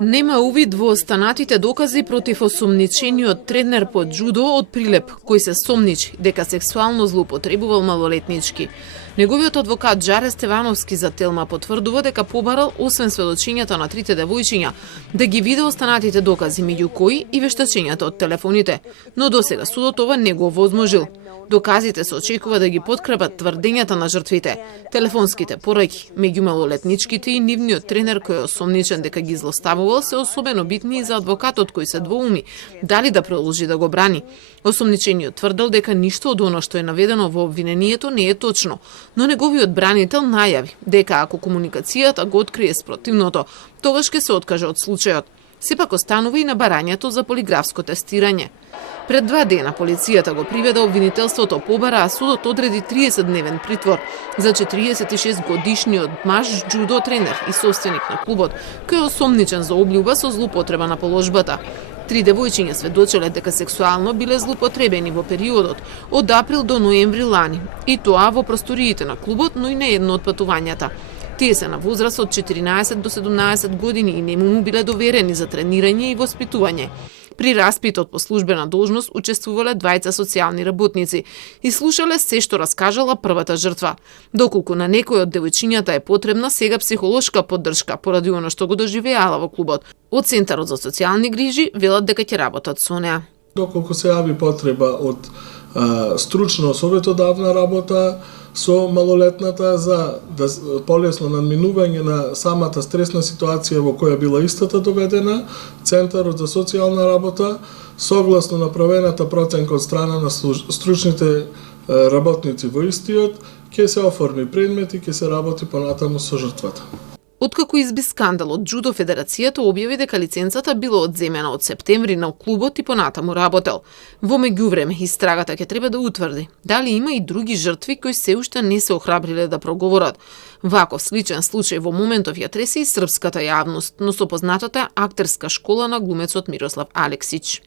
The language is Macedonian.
Нема увид во останатите докази против осомничениот тренер по џудо од Прилеп, кој се сомничи дека сексуално злоупотребувал малолетнички. Неговиот адвокат Џаре Стевановски за Телма потврдува дека побарал, освен сведочењата на трите девојчиња, да ги виде останатите докази, меѓу кои и вештачењата од телефоните. Но досега судот ова не го возможил. Доказите се очекува да ги подкрепат тврдењата на жртвите, телефонските пораки меѓу малолетничките и нивниот тренер кој е осомничен дека ги злоставувал се особено битни и за адвокатот кој се двоуми дали да продолжи да го брани. Осомничениот тврдел дека ништо од оно што е наведено во обвинението не е точно, но неговиот бранител најави дека ако комуникацијата го открие спротивното, тогаш ќе се откаже од случајот. Сепак останува и на барањето за полиграфско тестирање. Пред 2 дена полицијата го приведе обвинителството побара, а судот одреди 30-дневен притвор за 46-годишниот маж џудо тренер и собственик на клубот, кој е осомничен за облјуба со злоупотреба на положбата. 3 девојчиња сведочеле дека сексуално биле злоупотребени во периодот од април до ноември лани, и тоа во просториите на клубот, но и на едно од патувањата. Тие се на возраст од 14 до 17 години и нему му биле доверени за тренирање и воспитување. При распитот по службена должност учествувале 2 социјални работници и слушале се што раскажала првата жртва. Доколку на некој од девојчињата е потребна сега психолошка поддршка поради оно што го доживеала во клубот, од Центарот за социјални грижи велат дека ќе работат со неа. Доколку се јави потреба од стручно советодавна работа со малолетната за полесно надминување на самата стресна ситуација во која била истата доведена, Центарот за социјална работа, согласно направената проценка од страна на стручните работници во истиот, ќе се оформи предмет и ќе се работи понатаму со жртвата. Откако изби скандалот, џудо федерацијата објави дека лиценцата била одземена од септември на клубот и понатаму работел. Во меѓувреме, истрагата ќе треба да утврди дали има и други жртви кои се уште не се охрабриле да проговорат. Ваков сличен случај во моментов ја тресе и српската јавност, но со познатата актерска школа на глумецот Мирослав Алексич.